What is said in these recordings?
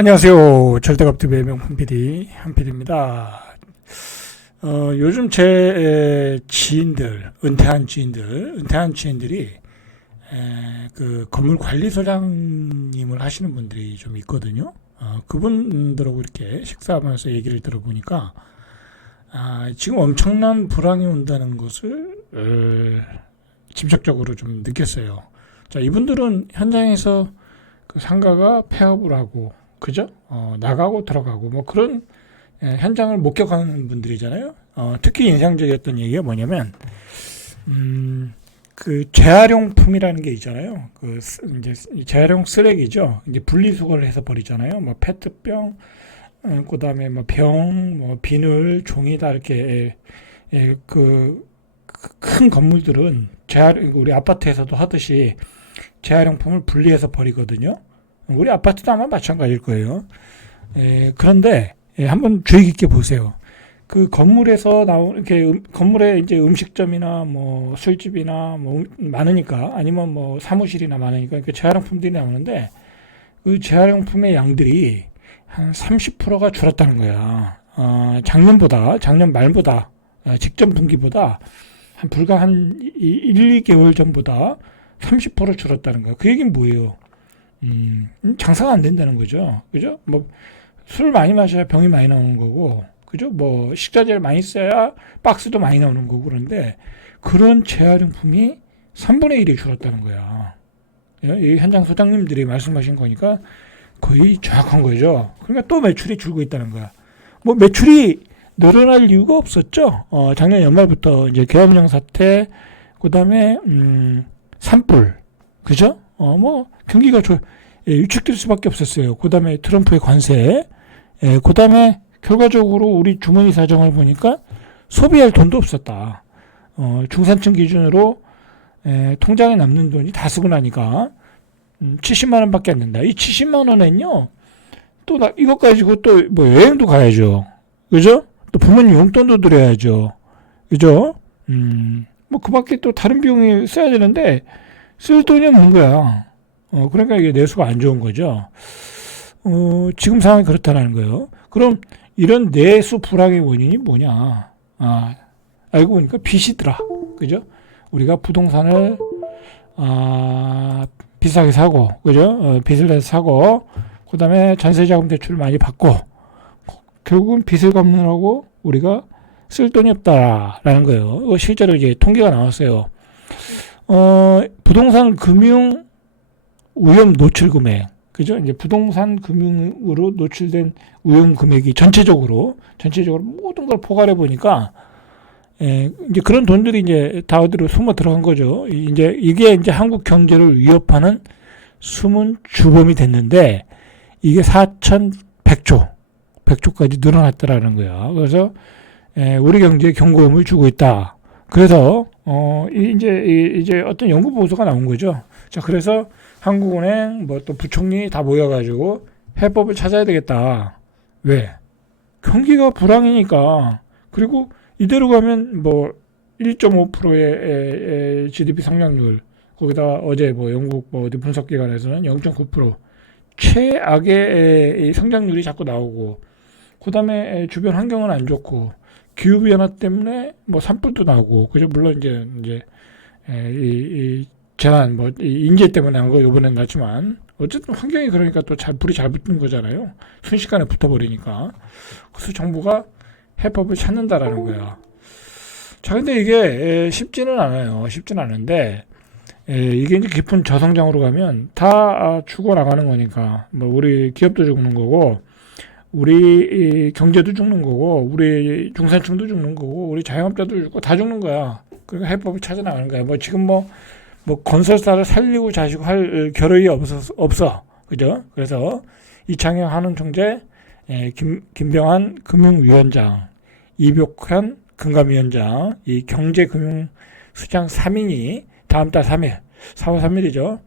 안녕하세요. 절대갑TV의 명품 PD 한PD입니다. 요즘 제 지인들, 은퇴한 지인들이 그 건물 관리소장님을 하시는 분들이 좀 있거든요. 그분들하고 이렇게 식사하면서 얘기를 들어보니까 지금 엄청난 불황이 온다는 것을 직접적으로 좀 느꼈어요. 자, 이분들은 현장에서 그 상가가 폐업을 하고, 그죠? 나가고 들어가고, 뭐 그런 현장을 목격하는 분들이잖아요. 특히 인상적이었던 얘기가 뭐냐면, 그 재활용품이라는 게 있잖아요. 이제 재활용 쓰레기죠. 이제 분리수거를 해서 버리잖아요. 뭐 페트병, 그다음에 뭐 병, 뭐 비늘, 종이 다 이렇게 큰 건물들은 우리 아파트에서도 하듯이 재활용품을 분리해서 버리거든요. 우리 아파트도 아마 마찬가지일 거예요. 그런데 한번 주의 깊게 보세요. 그 건물에서 이렇게 건물에 이제 음식점이나 뭐 술집이나 뭐 많으니까, 아니면 뭐 사무실이나 많으니까 그 재활용품들이 나오는데, 그 재활용품의 양들이 한 30%가 줄었다는 거야. 작년 말보다, 직전 분기보다 불과 한 1, 2개월 전보다 30% 줄었다는 거야. 그 얘기는 뭐예요? 장사가 안 된다는 거죠. 그죠? 뭐, 술 많이 마셔야 병이 많이 나오는 거고, 그죠? 뭐, 식자재를 많이 써야 박스도 많이 나오는 거고, 그런데 그런 재활용품이 3분의 1이 줄었다는 거야. 이 현장 소장님들이 말씀하신 거니까 거의 정확한 거죠. 그러니까 또 매출이 줄고 있다는 거야. 뭐, 매출이 늘어날 이유가 없었죠. 작년 연말부터 이제 계엄령 사태, 그 다음에, 산불, 그죠? 뭐, 경기가 위축될 수밖에 없었어요. 그 다음에 트럼프의 관세, 그 다음에 결과적으로 우리 주머니 사정을 보니까 소비할 돈도 없었다. 중산층 기준으로 통장에 남는 돈이 다 쓰고 나니까 70만 원밖에 안 된다. 이 70만 원엔요, 또 이것 가지고 또 뭐 여행도 가야죠. 그죠? 또 부모님 용돈도 드려야죠. 그죠? 뭐 그 밖에 또 다른 비용이 써야 되는데 쓸 돈이 없는 거야. 그러니까 이게 내수가 안 좋은 거죠. 지금 상황이 그렇다는 거예요. 그럼 이런 내수 불황의 원인이 뭐냐? 알고 보니까 빚이더라. 그죠? 우리가 부동산을, 비싸게 사고, 그죠? 빚을 내서 사고, 그 다음에 전세자금 대출을 많이 받고, 결국은 빚을 갚느라고 우리가 쓸 돈이 없다라는 거예요. 실제로 이제 통계가 나왔어요. 부동산 금융 위험 노출 금액, 그죠? 이제 부동산 금융으로 노출된 위험 금액이 전체적으로 모든 걸 포괄해 보니까, 이제 그런 돈들이 이제 다 어디로 숨어 들어간 거죠. 이게 이제 한국 경제를 위협하는 숨은 주범이 됐는데, 이게 4,100조까지 늘어났다라는 거야. 그래서 우리 경제에 경고음을 주고 있다. 그래서 이제 어떤 연구 보고서가 나온 거죠. 자, 그래서 한국은행 뭐 또 부총리 다 모여가지고 해법을 찾아야 되겠다. 왜? 경기가 불황이니까. 그리고 이대로 가면 뭐 1.5%의 GDP 성장률, 거기다 어제 뭐 영국 뭐 어디 분석기관에서는 0.9%, 최악의 성장률이 자꾸 나오고, 그 다음에 주변 환경은 안 좋고, 기후변화 때문에 뭐 산불도 나고, 그죠? 물론 이제 이 재난, 뭐 인재 때문에 난 거 이번엔 났지만, 어쨌든 환경이 그러니까 또 불이 잘 붙는 거잖아요. 순식간에 붙어버리니까. 그래서 정부가 해법을 찾는다라는 거야. 자, 근데 이게 쉽지는 않아요. 쉽지는 않은데, 이게 이제 깊은 저성장으로 가면 다 죽어 나가는 거니까, 뭐 우리 기업도 죽는 거고, 우리 경제도 죽는 거고, 우리 중산층도 죽는 거고, 우리 자영업자도 죽고 다 죽는 거야. 그러니까 해법을 찾아 나가는 거야. 뭐 지금 뭐 건설사를 살리고 자시고 할 겨를이 없어. 그죠? 그래서 이창용 한은총재, 김병한 금융위원장, 이복현 금감위원장, 이 경제금융수장 3인이 다음 달 3일, 4월 3일이죠.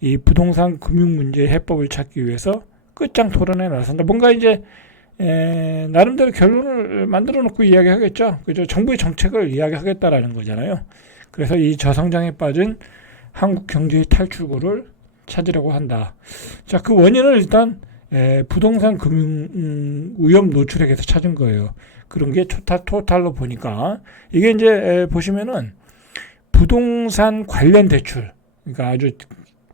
이 부동산 금융 문제 해법을 찾기 위해서 끝장 토론에 나선다. 뭔가 이제 나름대로 결론을 만들어 놓고 이야기하겠죠. 그죠? 정부의 정책을 이야기하겠다라는 거잖아요. 그래서 이 저성장에 빠진 한국 경제의 탈출구를 찾으려고 한다. 자, 그 원인을 일단 부동산 금융 위험 노출액에서 찾은 거예요. 그런 게 토탈로 보니까 이게 이제 보시면은 부동산 관련 대출, 그러니까 아주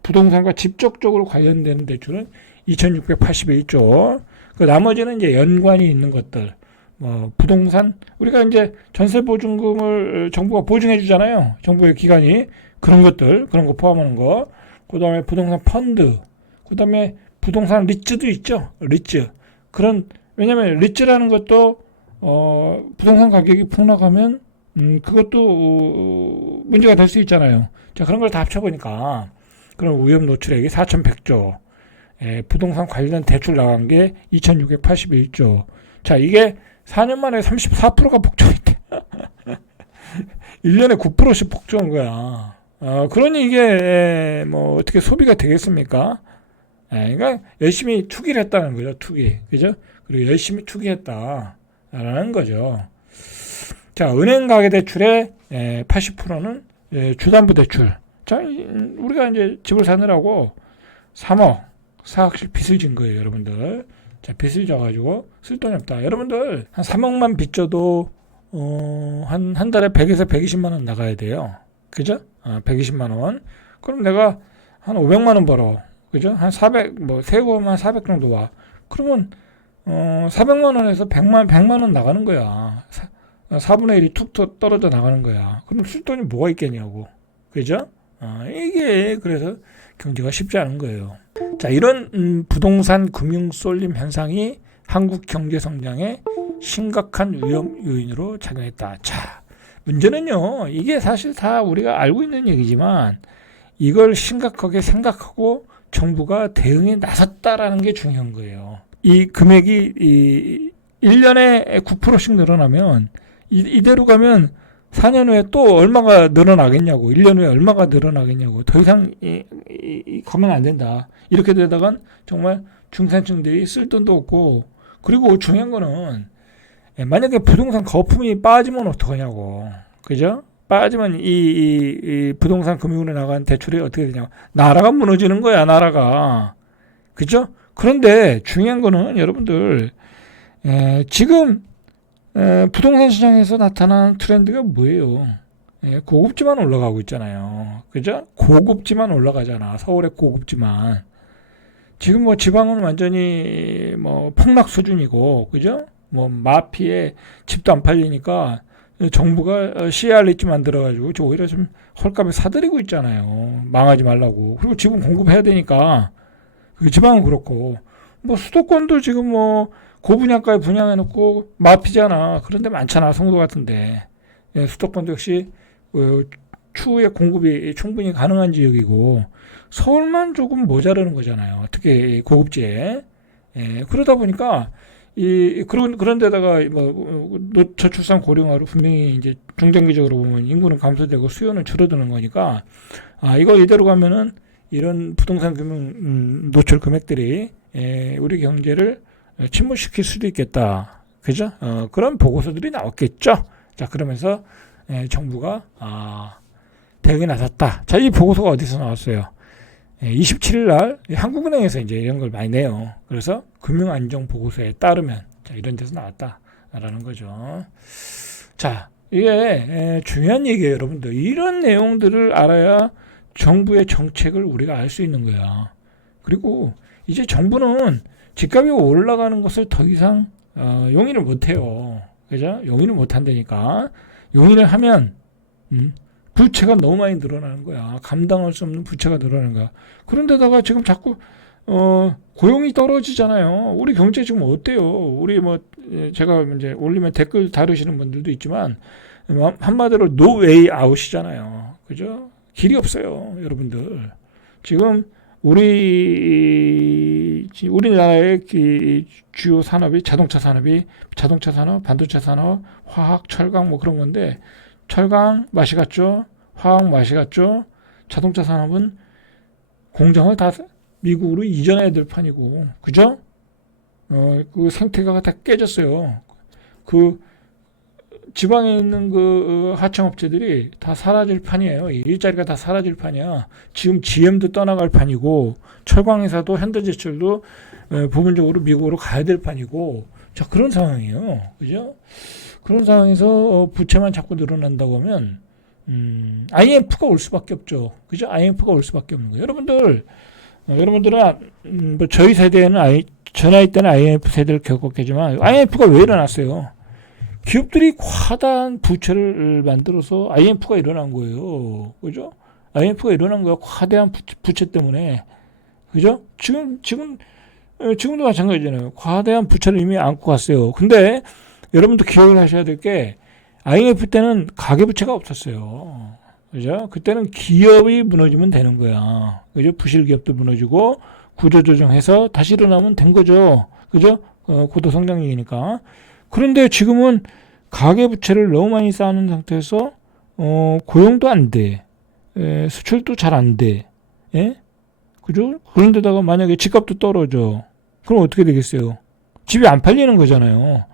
부동산과 직접적으로 관련되는 대출은 2,681조. 그 나머지는 이제 연관이 있는 것들, 뭐 부동산, 우리가 이제 전세 보증금을 정부가 보증해 주잖아요. 정부의 기관이 그런 것들, 그런 거 포함하는 거. 그다음에 부동산 펀드, 그다음에 부동산 리츠도 있죠. 리츠. 그런, 왜냐면 리츠라는 것도 부동산 가격이 폭락하면 그것도 문제가 될 수 있잖아요. 자, 그런 걸 다 합쳐보니까 그런 위험 노출액이 4,100조, 부동산 관련 대출 나간 게 2,681조. 자, 이게 4년 만에 34%가 폭증했대. 1년에 9%씩 폭증한 거야. 그러니 이게 뭐 어떻게 소비가 되겠습니까? 그러니까 열심히 투기를 했다는 거죠. 투기. 그죠? 그리고 열심히 투기했다라는 거죠. 자, 은행 가계대출의 80%는 주담부대출. 자, 우리가 이제 집을 사느라고 3억, 4억씩 빚을 진 거예요, 여러분들. 자, 빚을 져가지고 쓸 돈이 없다. 여러분들, 한 3억만 빚 져도, 한 달에 100에서 120만원 나가야 돼요. 그죠? 120만원. 그럼 내가 한 500만원 벌어. 그죠? 한 400, 뭐, 세후만 400 정도 와. 그러면, 400만원에서 100만원 나가는 거야. 4분의 1이 툭 떨어져 나가는 거야. 그럼 쓸 돈이 뭐가 있겠냐고. 그죠? 이게 그래서 경제가 쉽지 않은 거예요. 자, 이런 부동산 금융 쏠림 현상이 한국 경제 성장에 심각한 위험 요인으로 작용했다. 자, 문제는요, 이게 사실 다 우리가 알고 있는 얘기지만 이걸 심각하게 생각하고 정부가 대응에 나섰다라는 게 중요한 거예요. 이 금액이 1년에 9%씩 늘어나면 이대로 가면 4년 후에 또 얼마가 늘어나겠냐고, 1년 후에 얼마가 늘어나겠냐고, 더 이상 가면 안 된다. 이렇게 되다간 정말 중산층들이 쓸 돈도 없고, 그리고 중요한 거는 만약에 부동산 거품이 빠지면 어떡하냐고. 그죠? 빠지면 이 부동산 금융으로 나간 대출이 어떻게 되냐고. 나라가 무너지는 거야, 나라가. 그죠? 그런데 중요한 거는 여러분들, 지금 부동산 시장에서 나타나는 트렌드가 뭐예요? 고급지만 올라가고 있잖아요. 그죠? 고급지만 올라가잖아. 서울의 고급지만. 지금 뭐 지방은 완전히 뭐 폭락 수준이고, 그죠? 뭐 마피에 집도 안 팔리니까 정부가 CR리츠 만들어가지고 오히려 좀 헐값에 사들이고 있잖아요. 망하지 말라고. 그리고 집은 공급해야 되니까. 지방은 그렇고. 뭐 수도권도 지금 뭐 고분양가에 분양해놓고 마피잖아. 그런데 많잖아. 성도 같은데. 수도권도 역시 추후에 공급이 충분히 가능한 지역이고 서울만 조금 모자라는 거잖아요. 특히 고급지에. 그러다 보니까 그런 데다가 뭐 저출산 고령화로 분명히 이제 중장기적으로 보면 인구는 감소되고 수요는 줄어드는 거니까 이거 이대로 가면은 이런 부동산 금융 노출 금액들이 우리 경제를 침몰시킬 수도 있겠다. 그죠? 그런 보고서들이 나왔겠죠. 자, 그러면서 정부가 대응에 나섰다. 자, 이 보고서가 어디서 나왔어요? 27일 날 한국은행에서 이제 이런 걸 많이 내요. 그래서 금융안정보고서에 따르면 자, 이런 데서 나왔다라는 거죠. 자, 이게 중요한 얘기예요, 여러분들. 이런 내용들을 알아야 정부의 정책을 우리가 알 수 있는 거야. 그리고 이제 정부는 집값이 올라가는 것을 더 이상 용인을 못해요. 그죠? 용인을 못한다니까. 용인을 하면 부채가 너무 많이 늘어나는 거야. 감당할 수 없는 부채가 늘어나는 거야. 그런데다가 지금 자꾸 고용이 떨어지잖아요. 우리 경제 지금 어때요? 우리 뭐 제가 이제 올리면 댓글 다루시는 분들도 있지만 한마디로 no way out이잖아요. 그죠? 길이 없어요, 여러분들. 지금 우리나라의 주요 산업이 자동차 산업, 반도체 산업, 화학, 철강 뭐 그런 건데 철강 맛이 갔죠. 화학 맛이 갔죠. 자동차 산업은 공장을 다 미국으로 이전해야 될 판이고, 그죠? 그 생태계가 다 깨졌어요. 그 지방에 있는 그 하청업체들이 다 사라질 판이에요. 일자리가 다 사라질 판이야. 지금 GM도 떠나갈 판이고 철강회사도 현대제철도 부분적으로 미국으로 가야 될 판이고, 자, 그런 상황이에요. 그죠? 그런 상황에서 부채만 자꾸 늘어난다고 하면, IMF가 올 수밖에 없죠. 그죠? IMF가 올 수밖에 없는 거예요. 여러분들은, 뭐 저희 세대는 저 나이 때는 IMF 세대를 겪었겠지만, IMF가 왜 일어났어요? 기업들이 과다한 부채를 만들어서 IMF가 일어난 거예요. 그죠? IMF가 일어난 거야. 과다한 부채 때문에. 그죠? 지금도 마찬가지잖아요. 과다한 부채를 이미 안고 갔어요. 근데 여러분도 기억을 하셔야 될 게 IMF 때는 가계부채가 없었어요. 그죠? 그때는 기업이 무너지면 되는 거야. 그죠? 부실 기업도 무너지고 구조조정해서 다시 일어나면 된 거죠. 그죠? 고도성장이니까. 그런데 지금은 가계부채를 너무 많이 쌓는 상태에서 고용도 안 돼. 수출도 잘 안 돼. 예? 그죠? 그런데다가 만약에 집값도 떨어져. 그럼 어떻게 되겠어요? 집이 안 팔리는 거잖아요.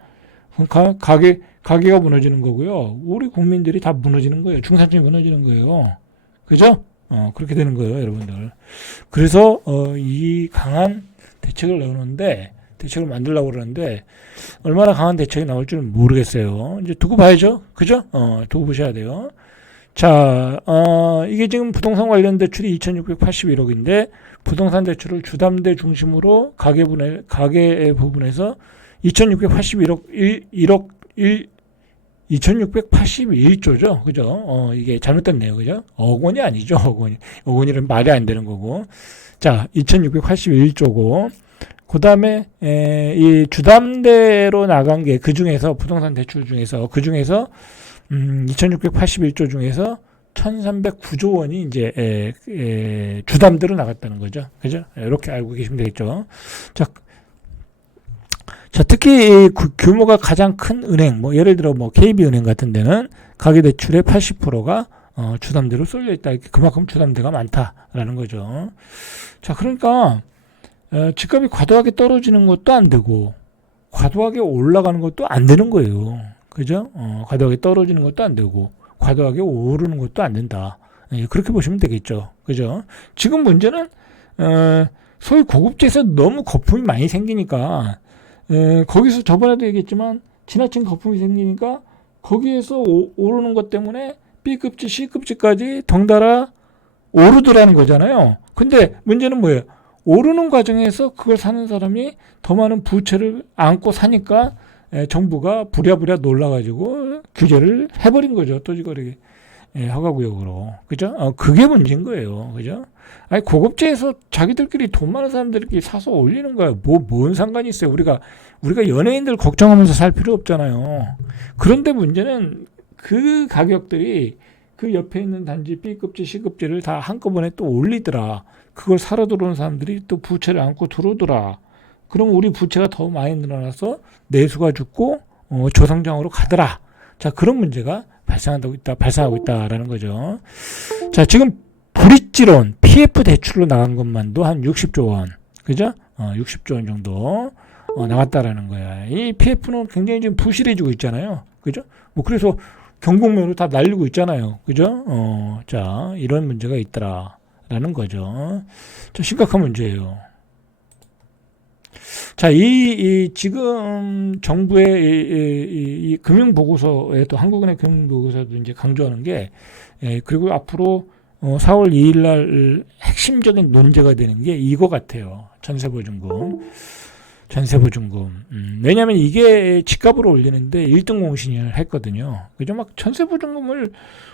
가게가 무너지는 거고요. 우리 국민들이 다 무너지는 거예요. 중산층이 무너지는 거예요. 그죠? 그렇게 되는 거예요, 여러분들. 그래서, 이 강한 대책을 내놓는데, 대책을 만들려고 그러는데, 얼마나 강한 대책이 나올 줄은 모르겠어요. 이제 두고 봐야죠. 그죠? 두고 보셔야 돼요. 자, 이게 지금 부동산 관련 대출이 2,681억인데, 부동산 대출을 주담대 중심으로 가계 부분에서 2,681조죠. 그죠? 이게 잘못됐네요. 그죠? 억 원이 아니죠. 억 원이면 말이 안 되는 거고. 자, 2,681조고. 그 다음에, 이 주담대로 나간 게 그 중에서, 부동산 대출 중에서, 2,681조 중에서 1,309조 원이 이제, 주담대로 나갔다는 거죠. 그죠? 이렇게 알고 계시면 되겠죠. 자, 특히 규모가 가장 큰 은행, 뭐 예를 들어 뭐 KB은행 같은 데는 가계대출의 80%가 주담대로 쏠려 있다. 그만큼 주담대가 많다라는 거죠. 자, 그러니까 집값이 과도하게 떨어지는 것도 안 되고 과도하게 올라가는 것도 안 되는 거예요. 그죠? 과도하게 떨어지는 것도 안 되고 과도하게 오르는 것도 안 된다. 그렇게 보시면 되겠죠. 그죠? 지금 문제는 소위 고급지에서 너무 거품이 많이 생기니까 거기서 저번에도 얘기했지만 지나친 거품이 생기니까 거기에서 오르는 것 때문에 B급지, C급지까지 덩달아 오르더라는 거잖아요. 근데 문제는 뭐예요? 오르는 과정에서 그걸 사는 사람이 더 많은 부채를 안고 사니까 정부가 부랴부랴 놀라가지고 규제를 해버린 거죠. 토지거래 허가구역으로. 그죠? 그게 문제인 거예요. 그죠? 아니, 고급지에서 자기들끼리 돈 많은 사람들끼리 사서 올리는 거야. 뭔 상관이 있어요. 우리가 연예인들 걱정하면서 살 필요 없잖아요. 그런데 문제는 그 가격들이 그 옆에 있는 단지 B급지, C급지를 다 한꺼번에 또 올리더라. 그걸 사러 들어오는 사람들이 또 부채를 안고 들어오더라. 그럼 우리 부채가 더 많이 늘어나서 내수가 죽고 저성장으로 가더라. 자, 그런 문제가 발생하고 있다라는 거죠. 자, 지금 브릿지론, PF 대출로 나간 것만도 한 60조 원, 그죠? 60조 원 정도 나갔다라는 거야. 이 PF는 굉장히 지금 부실해지고 있잖아요, 그죠? 뭐 그래서 경공면으로 다 날리고 있잖아요, 그죠? 자, 이런 문제가 있더라라는 거죠. 자, 심각한 문제예요. 자, 지금 정부의 이 금융보고서에도 한국은행 금융보고서도 이제 강조하는 게, 그리고 앞으로 4월 2일 날 핵심적인 논제가 되는 게 이거 같아요. 전세보증금. 왜냐면 이게 집값으로 올리는데 1등 공신을 했거든요. 그죠? 막 전세보증금을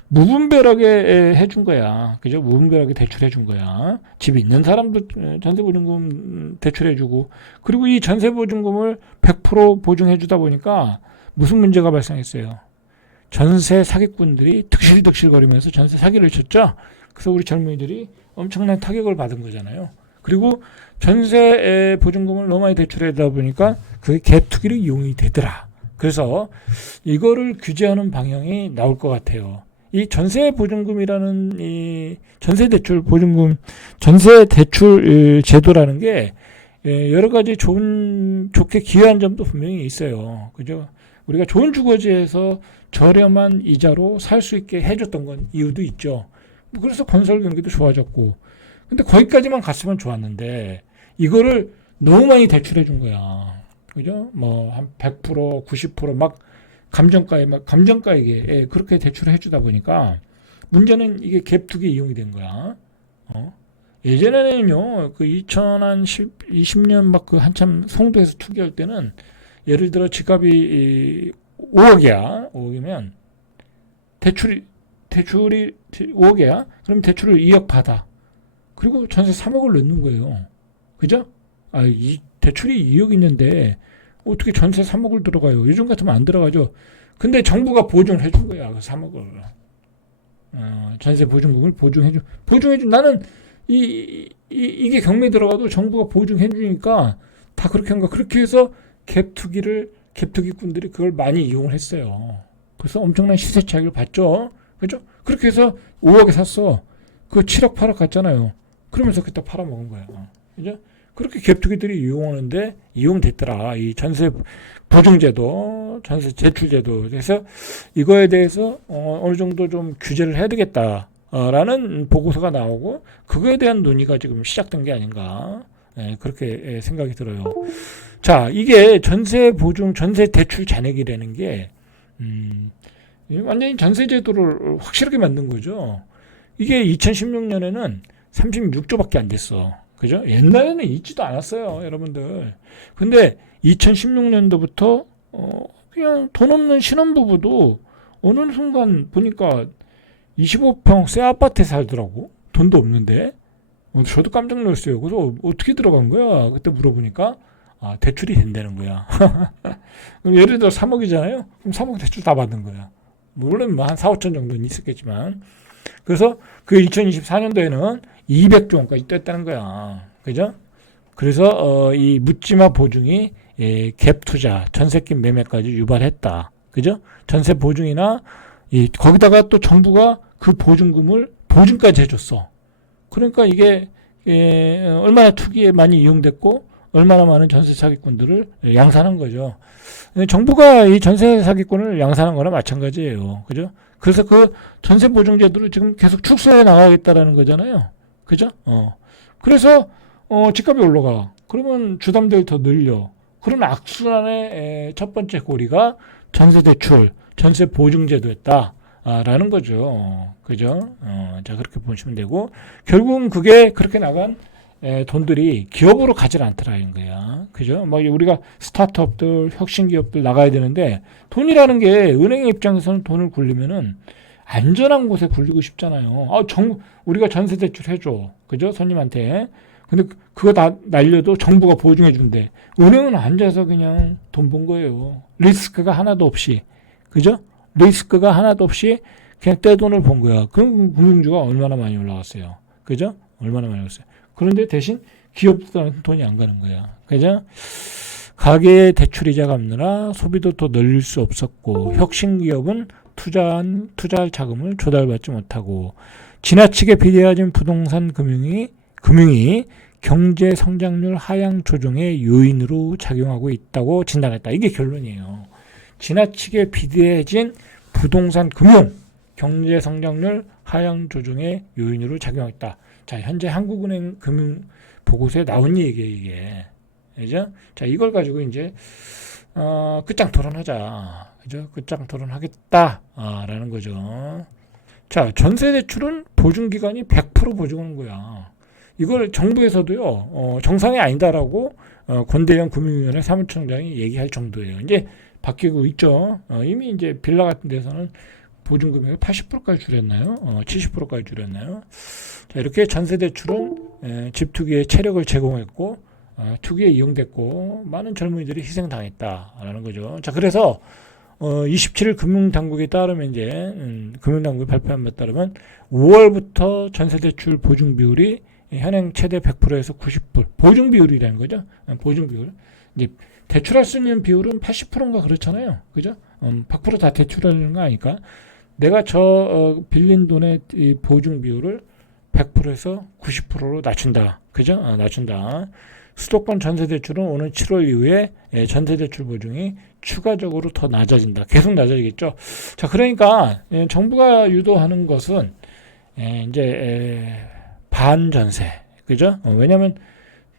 무분별하게 해준 거야. 그죠? 무분별하게 대출해준 거야. 집 있는 사람도 전세보증금 대출해주고, 그리고 이 전세보증금을 100% 보증해주다 보니까 무슨 문제가 발생했어요? 전세 사기꾼들이 득실거리면서 전세 사기를 쳤죠? 그래서 우리 젊은이들이 엄청난 타격을 받은 거잖아요. 그리고 전세 보증금을 너무 많이 대출하다 보니까 그게 갭 투기로 이용이 되더라. 그래서 이거를 규제하는 방향이 나올 것 같아요. 이 전세 보증금이라는 이 전세 대출 제도라는 게 여러 가지 좋게 기여한 점도 분명히 있어요. 그죠? 우리가 좋은 주거지에서 저렴한 이자로 살 수 있게 해줬던 건 이유도 있죠. 그래서 건설 경기도 좋아졌고, 근데 거기까지만 갔으면 좋았는데 이거를 너무 많이 대출해 준 거야. 그죠? 뭐 한 100%, 90%막 감정가에 막 감정가에게 그렇게 대출을 해주다 보니까 문제는 이게 갭투기 이용이 된 거야. 예전에는요, 그 2020년 막 그 한참 송도에서 투기할 때는 예를 들어 집값이 5억이야. 5억이면 대출이 5억이야. 그럼 대출을 2억 받아. 그리고 전세 3억을 넣는 거예요. 그죠? 이 대출이 2억 있는데 어떻게 전세 3억을 들어가요? 요즘 같으면 안 들어가죠. 근데 정부가 보증을 해준 거야. 그 3억을. 전세 보증금을 보증해준 나는 이게 경매 들어가도 정부가 보증해 주니까 다 그렇게 한 거. 그렇게 해서 갭투기꾼들이 그걸 많이 이용을 했어요. 그래서 엄청난 시세 차익을 봤죠. 그죠? 그렇게 해서 5억에 샀어. 그 7억 8억 갔잖아요. 그러면서 그때 팔아먹은 거야. 그죠? 그렇게 갭투기들이 이용하는데 이용됐더라. 이 전세 보증제도, 전세 제출제도. 그래서 이거에 대해서 어느 정도 좀 규제를 해야 되겠다. 라는 보고서가 나오고 그거에 대한 논의가 지금 시작된 게 아닌가. 그렇게 생각이 들어요. 자, 이게 전세 보증, 전세 대출 잔액이라는 게 완전히 전세 제도를 확실하게 만든 거죠. 이게 2016년에는 36조밖에 안 됐어. 그죠? 옛날에는 있지도 않았어요, 여러분들. 근데 2016년도부터 그냥 돈 없는 신혼부부도 어느 순간 보니까 25평 새 아파트에 살더라고. 돈도 없는데. 저도 깜짝 놀랐어요. 그래서 어떻게 들어간 거야? 그때 물어보니까 대출이 된다는 거야. 그럼 예를 들어 3억이잖아요. 그럼 3억 대출 다 받는 거야. 물론 뭐 한 4, 5천 정도는 있었겠지만. 그래서 그 2024년도에는 200조 원까지 뗐다는 거야. 그죠? 그래서 이 묻지마 보증이 갭 투자, 전세금 매매까지 유발했다. 그죠? 전세 보증이나 거기다가 또 정부가 그 보증금을 보증까지 해줬어. 그러니까 이게 얼마나 투기에 많이 이용됐고 얼마나 많은 전세 사기꾼들을 양산한 거죠. 정부가 이 전세 사기꾼을 양산한 거나 마찬가지예요. 그죠? 그래서 그 전세 보증제도를 지금 계속 축소해 나가겠다라는 거잖아요. 그죠? 그래서 집값이 올라가. 그러면 주담대를 더 늘려. 그런 악순환의 첫 번째 고리가 전세 대출, 전세 보증제도였다. 라는 거죠. 그죠? 자, 그렇게 보시면 되고, 결국은 그게 그렇게 나간 돈들이 기업으로 가지 않더라는 거야. 그죠? 막 우리가 스타트업들, 혁신기업들 나가야 되는데, 돈이라는 게 은행의 입장에서는 돈을 굴리면은 안전한 곳에 굴리고 싶잖아요. 우리가 전세 대출 해줘. 그죠? 손님한테. 근데 그거 다 날려도 정부가 보증해 준대. 은행은 앉아서 그냥 돈 번 거예요. 리스크가 하나도 없이. 그죠? 리스크가 하나도 없이 그냥 떼돈을 번 거야. 그럼 금융주가 얼마나 많이 올라갔어요. 그죠? 얼마나 많이 올랐어요. 그런데 대신 기업들한테 돈이 안 가는 거야. 그죠? 가계의 대출이자 갚느라 소비도 더 늘릴 수 없었고, 혁신기업은 투자할 자금을 조달받지 못하고, 지나치게 비대해진 부동산 금융이 경제 성장률 하향 조정의 요인으로 작용하고 있다고 진단했다. 이게 결론이에요. 지나치게 비대해진 부동산 금융 경제 성장률 하향 조정의 요인으로 작용했다. 자, 현재 한국은행 금융 보고서에 나온 얘기예요, 이게. 그죠? 자, 이걸 가지고 이제 끝장 토론하자. 그죠? 끝장 토론하겠다라는 거죠. 자, 전세 대출은 보증 기간이 100% 보증하는 거야. 이걸 정부에서도요, 정상이 아니다라고 권대현 금융위원회 사무총장이 얘기할 정도예요. 이제 바뀌고 있죠. 이미 이제 빌라 같은 데서는 보증 금액을 80%까지 줄였나요? 70%까지 줄였나요? 자, 이렇게 전세 대출은 집 투기에 체력을 제공했고 투기에 이용됐고 많은 젊은이들이 희생당했다라는 거죠. 자, 그래서 27일 금융당국에 따르면 이제 금융당국이 발표한 바 따르면 5월부터 전세 대출 보증 비율이 현행 최대 100%에서 90% 보증 비율이라는 거죠. 보증 비율. 이제 대출할 수 있는 비율은 80%인가 그렇잖아요. 그죠? 100% 다 대출하는 거 아니까. 내가 빌린 돈의 이 보증 비율을 100%에서 90%로 낮춘다. 그죠? 낮춘다. 수도권 전세대출은 오는 7월 이후에 전세대출 보증이 추가적으로 더 낮아진다. 계속 낮아지겠죠. 자, 그러니까 정부가 유도하는 것은 이제 반전세. 그죠? 왜냐하면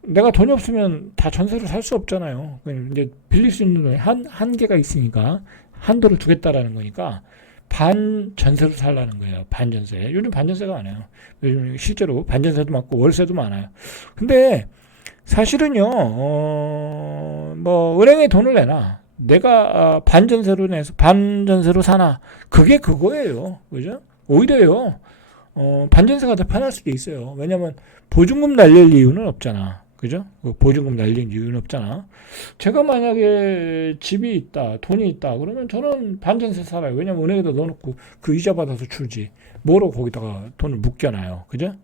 내가 돈이 없으면 다 전세로 살 수 없잖아요. 이제 빌릴 수 있는 돈이 한계가 있으니까 한도를 두겠다라는 거니까 반전세로 살라는 거예요. 반전세. 요즘 반전세가 많아요. 요즘 실제로 반전세도 많고 월세도 많아요. 근데 사실은요, 뭐 은행에 돈을 내나 내가 반전세로 내서 반전세로 사나 그게 그거예요. 그죠? 오히려요. 반전세가 더 편할 수도 있어요. 왜냐면 보증금 날릴 이유는 없잖아. 그죠? 보증금 날릴 이유는 없잖아. 제가 만약에 집이 있다, 돈이 있다, 그러면 저는 반전세 살아요. 왜냐면 은행에다 넣어놓고 그 이자 받아서 주지. 뭐로 거기다가 돈을 묶여놔요. 그죠?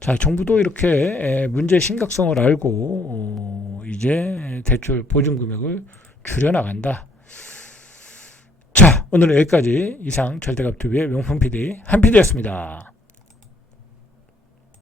자, 정부도 이렇게 문제의 심각성을 알고, 이제 대출 보증 금액을 줄여나간다. 자, 오늘은 여기까지 이상 절대값TV의 명품 PD, 한 PD였습니다.